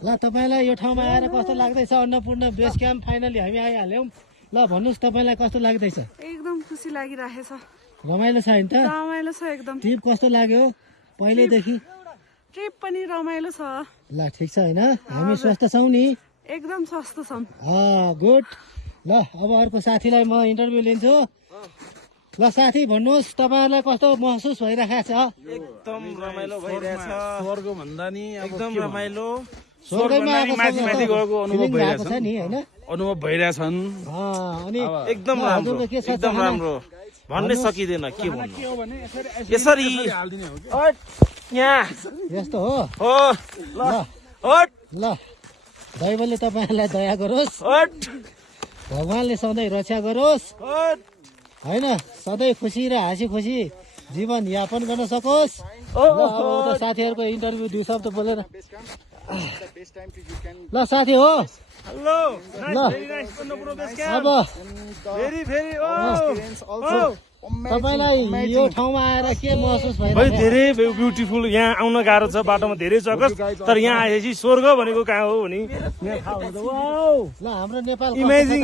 ल तपाईलाई यो ठाउँमा आएर कस्तो लाग्दैछ? अन्नपूर्ण बेस क्याम्प फाइनली हामी आइहाल्यौँ। ल भन्नुहोस् तपाईलाई कस्तो लाग्दैछ? एकदम खुसी लागिरहेछ। रमाइलो छ हैन त? रमाइलो छ एकदम। ट्रिप कस्तो लाग्यो पहिलेदेखि? ट्रिप पनि रमाइलो छ। ल ठिक छ हैन? हामी स्वस्थ छौं नि? एकदम स्वस्थ छौं। गुड। ल अब अर्को साथीलाई म इन्टरभ्यु लिन्छु। ल साथी भन्नुहोस् तपाईहरुलाई कस्तो महसुस भइरहेको छ? एकदम रमाइलो भइरहेछ। स्वर्ग भन्दा नि एकदम रमाइलो। स्वर्गमा माथि माथि गएको अनुभव भइरहेछ छ नि हैन? अनुभव भइरहेछन्। अनि एकदम राम्रो एकदम राम्रो भन्नै सकिदैन के भन्नु। यसरी यहाँ यस्तो हो। हो ल हट ल दैवले तपाईहरुलाई दया गरोस्। हट भगवानले सधैँ रक्षा गरोस् हट हैन? सधैँ खुसी र हाँसी खुसी जीवन यापन गर्न सकोस्। ल अब उता साथीहरुको इन्टरभ्यु दुई शब्द बोलेर। ल साथी हो। हेलो ल अब फेरि फेरि तपाईलाई यो ठाउँमा आएर के महसुस भाइ भइरहेको छ? धेरै ब्युटिफुल। यहाँ आउन गाह्रो छ, बाटोमा धेरै चकस, तर यहाँ आएपछि स्वर्ग भनेको कहाँ हो भने यहाँ थाहा हुन्छ। वाउ ल हाम्रो नेपाल इमेजिङ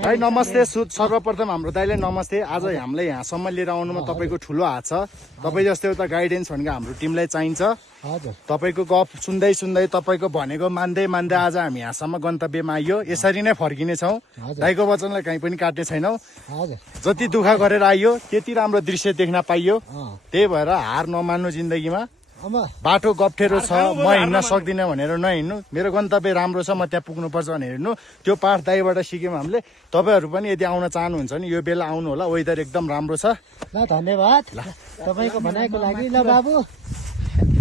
भाइ नमस्ते। सर्वप्रथम हाम्रो दाइले नमस्ते। आज हामीलाई यहाँसम्म लिएर आउनुमा तपाईँको ठुलो हात छ। तपाईँ जस्तो एउटा गाइडेन्स भनेको हाम्रो टिमलाई चाहिन्छ। हजुर तपाईँको गफ सुन्दै सुन्दै तपाईँको भनेको मान्दै मान्दै आज हामी यहाँसम्म गन्तव्यमा आइयो। यसरी नै फर्किनेछौँ। दाइको वचनलाई कहीँ पनि काट्ने छैनौँ। हजुर जति दुःख गरेर आइयो त्यति राम्रो दृश्य देख्न पाइयो। त्यही भएर हार नमान्नु जिन्दगीमा। अब बाटो गप्ठेरो छ, म हिँड्न सक्दिनँ भनेर नहिँड्नु। मेरो गन्तव्य राम्रो छ, म त्यहाँ पुग्नुपर्छ भनेर हिँड्नु। त्यो पाठ दाइबाट सिक्यौँ हामीले। तपाईँहरू पनि यदि आउन चाहनुहुन्छ भने यो बेला आउनु होला। वेदर एकदम राम्रो छ। ल धन्यवाद तपाईको भनाइको लागि। ल बाबु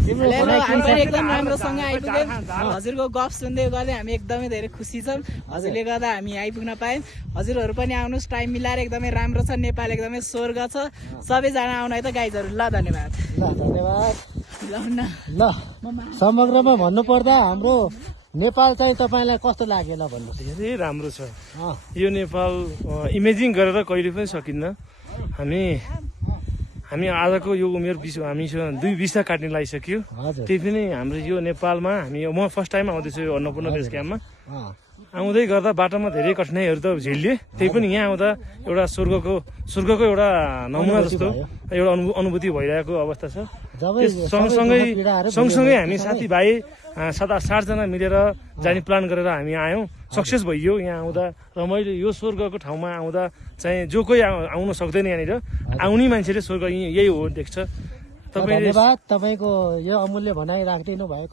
तिम्रो हेलो, भनाइ के हामी पनि छ? एकदम राम्रोसँग आइपुग्यौँ। हजुरको गफ सुन्दै गर्दै हामी एकदमै धेरै खुसी छौँ। हजुरले गर्दा हामी आइपुग्न पायौँ। हजुरहरू पनि आउनुहोस्, टाइम मिलाएर। एकदमै राम्रो छ, नेपाल एकदमै स्वर्ग छ। सबैजना आउनु है त गाइजहरू। ल धन्यवाद। ल धन्यवाद। ल हुन्न ल समग्रमा भन्नुपर्दा हाम्रो नेपाल चाहिँ तपाईँलाई कस्तो लाग्यो? ल भन्नुहोस्। धेरै राम्रो छ यो नेपाल। इमेजिङ गरेर कहिले पनि सकिन्न। हामी आजको यो उमेर हामीसँग 2 भिसा काट्ने लागिसक्यो। हजुर त्यही पनि हाम्रो यो नेपालमा म फर्स्ट टाइम आउँदैछु यो अन्नपूर्ण बेस क्याम्पमा। अँ, आउँदै गर्दा बाटोमा धेरै कठिनाइहरू त झेलिए। त्यही पनि यहाँ आउँदा एउटा स्वर्गको एउटा नमुना जस्तो एउटा अनुभूति भइरहेको अवस्था छ। जबै सँगसँगै हामी साथीभाइ 7-8 जना मिलेर जाने प्लान गरेर हामी आयौँ। सक्सेस भइयो यहाँ आउँदा। र मैले यो स्वर्गको ठाउँमा आउँदा चाहिँ जो कोही आउन सक्दैन यहाँनिर, आउने मान्छेले स्वर्ग यही हो देख्छ। तपाईँले धन्यवाद तपाईको यो अमूल्य भनाइ राखिदिनु भयो।